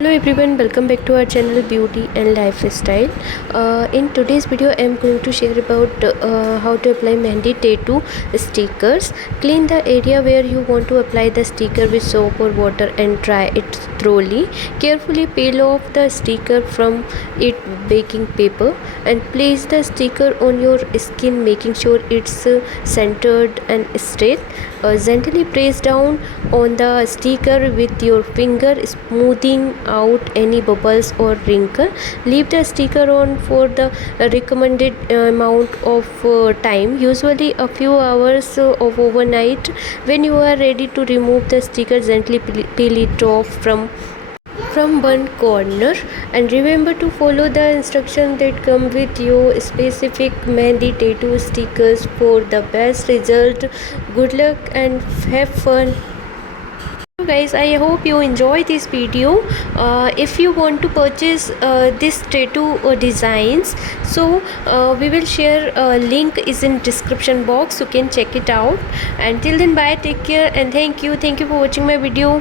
Hello everyone, welcome back to our channel Beauty and Lifestyle. In today's video I am going to share about how to apply Mehndi tattoo stickers. Clean the area where you want to apply the sticker with soap or water and dry it thoroughly. Carefully peel off the sticker from its baking paper and place the sticker on your skin, making sure it's centered and straight. Gently press down on the sticker with your finger, smoothing out any bubbles or wrinkle. Leave the sticker on for the recommended amount of time, usually a few hours of overnight. When you are ready to remove the sticker, gently peel it off from one corner, and remember to follow the instructions that come with your specific Mehndi tattoo stickers for the best result. Good luck and have fun. So guys, I hope you enjoy this video. If you want to purchase this tattoo designs, so we will share a link is in description box, you can check it out. Until then, bye, take care, and thank you for watching my video.